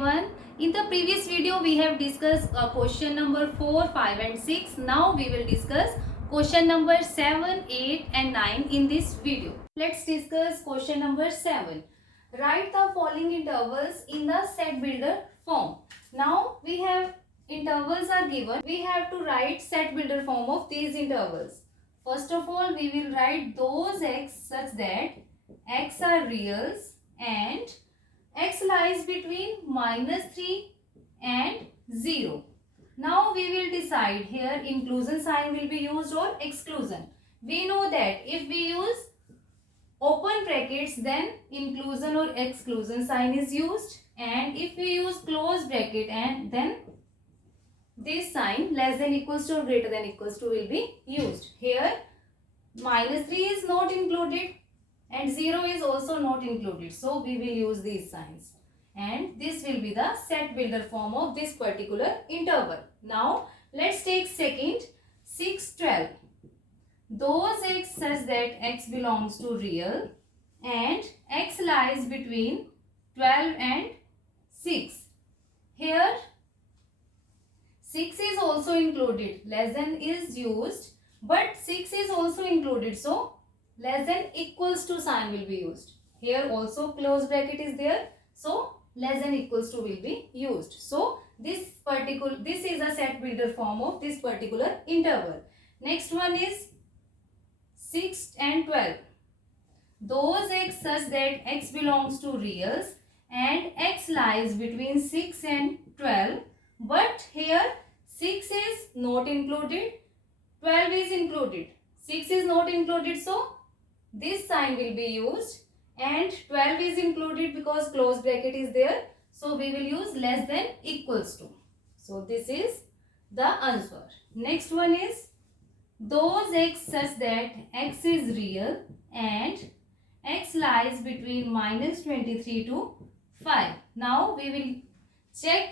everyone. In the previous video we have discussed question number 4, 5 and 6. Now we will discuss question number 7, 8 and 9 in this video. Let's discuss question number 7. Write the following intervals in the set builder form. Now we have intervals are given. We have to write set builder form of these intervals. First of all, we will write those x such that x are reals and x lies between -3 and 0. Now we will decide here inclusion sign will be used or exclusion. We know that if we use open brackets then inclusion or exclusion sign is used, and if we use close bracket and then this sign less than equals to or greater than equals to will be used. Here -3 is not included and 0 is also not included, so we will use these signs, and this will be the set builder form of this particular interval. Now let's take second, 6, 12. Those x such that x belongs to real and x lies between 12 and 6. Here 6 is also included, less than is used, but 6 is also included, so less than equals to sign will be used. Here also close bracket is there, so less than equals to will be used. So this is a set builder form of this particular interval. Next one is 6 and 12. Those x such that x belongs to reals and x lies between 6 and 12, but here 6 is not included, 12 is included. 6 is not included, so this sign will be used, and 12 is included because close bracket is there, so we will use less than equals to. So this is the answer. Next one is those x such that x is real and x lies between -23 to 5. Now we will check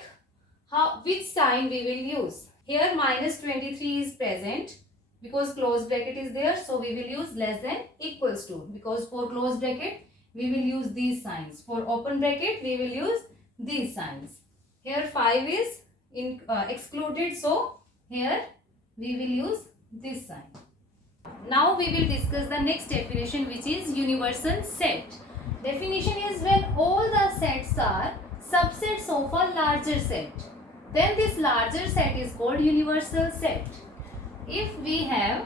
which sign we will use. Here -23 is present because close bracket is there, so we will use less than equals to, because for close bracket we will use these signs, for open bracket we will use these signs. Here 5 is excluded, so here we will use this sign. Now we will discuss the next definition, which is universal set. Definition is when all the sets are subsets of a larger set, then this larger set is called universal set. If we have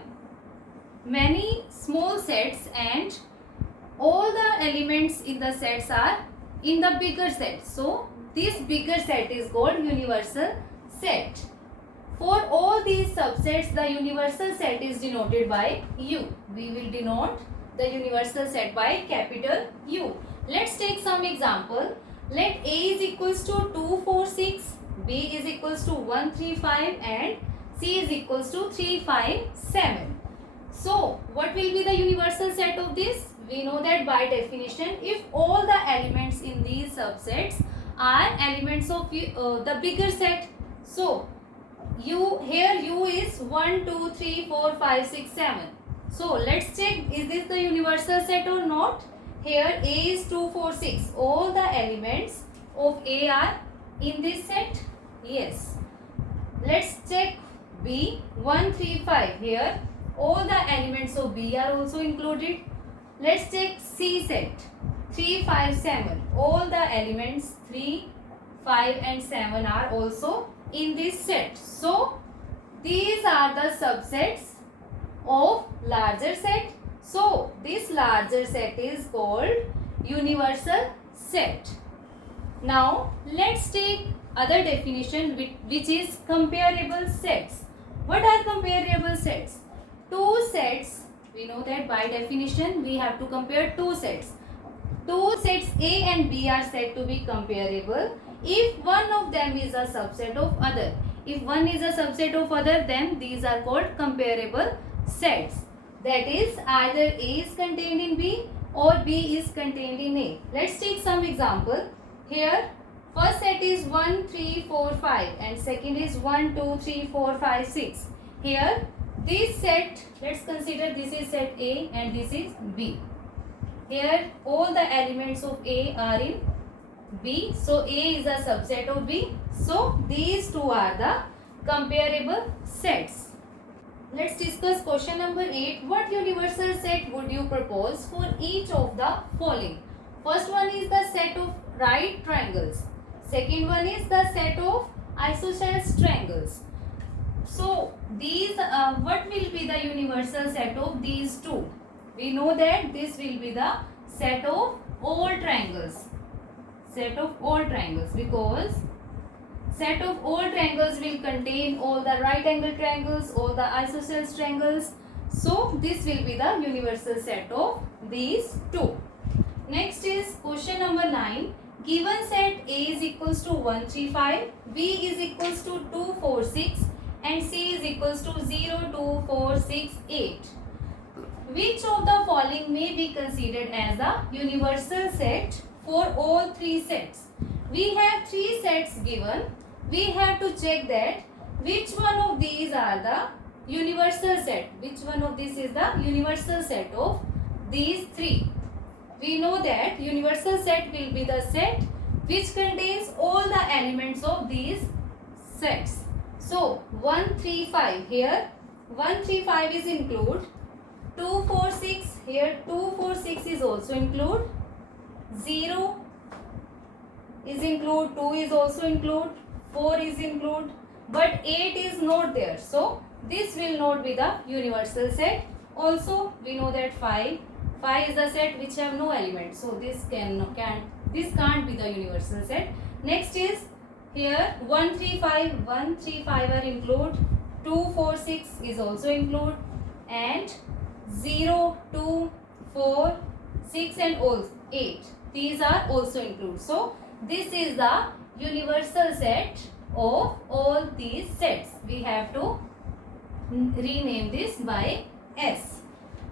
many small sets and all the elements in the sets are in the bigger set, so this bigger set is called universal set. For all these subsets, the universal set is denoted by U. We will denote the universal set by capital U. Let's take some example. Let A is equals to 2, 4, 6, B is equals to 1, 3, 5 and C is equals to 3, 5, 7. So what will be the universal set of this? We know that by definition, if all the elements in these subsets are elements of the bigger set, so here U is 1, 2, 3, 4, 5, 6, 7. So let's check, is this the universal set or not? Here A is 2, 4, 6. All the elements of A are in this set. Yes. Let's check B, 1, 3, 5. Here all the elements of B are also included. Let's check C set, 3, 5, 7. All the elements 3, 5 and 7 are also in this set. So these are the subsets of larger set. So this larger set is called universal set. Now let's take other definition, which is comparable sets. What are comparable sets? Two sets, we know that by definition we have to compare two sets. Two sets A and B are said to be comparable if one of them is a subset of other. If one is a subset of other, then these are called comparable sets. That is, either A is contained in B or B is contained in A. Let's take some example. Here first set is 1, 3, 4, 5 and second is 1, 2, 3, 4, 5, 6. Here this set, let's consider this is set A and this is B. Here all the elements of A are in B. So A is a subset of B. So these two are the comparable sets. Let's discuss question number 8. What universal set would you propose for each of the following? First one is the set of right triangles. Second one is the set of isosceles triangles. So these what will be the universal set of these two? We know that this will be the set of all triangles. Set of all triangles, because set of all triangles will contain all the right angle triangles, all the isosceles triangles. So this will be the universal set of these two. Next is question number 9. Given set A is equals to 1, 3, 5, B is equals to 2, 4, 6 and C is equals to 0, 2, 4, 6, 8. Which of the following may be considered as a universal set for all three sets? We have three sets given. We have to check that which one of these are the universal set. Which one of these is the universal set of these three? We know that universal set will be the set which contains all the elements of these sets. So 1, 3, 5 here 1, 3, 5 is include. 2, 4, 6 here 2, 4, 6 is also include. 0 is include, 2 is also include, 4 is include, but 8 is not there. So this will not be the universal set. Also we know that 5 is the set which have no element. So this can't be the universal set. Next is here 1, 3, 5 are include, 2, 4, 6 is also include, and 0, 2, 4, 6 and 8. These are also include. So this is the universal set of all these sets. We have to rename this by S.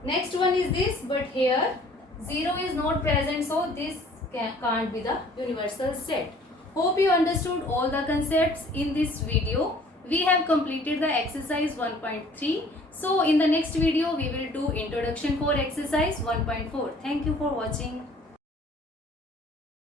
Next one is this, but here 0 is not present, so this can't be the universal set. Hope you understood all the concepts in this video. We have completed the exercise 1.3. So in the next video we will do introduction for exercise 1.4. Thank you for watching.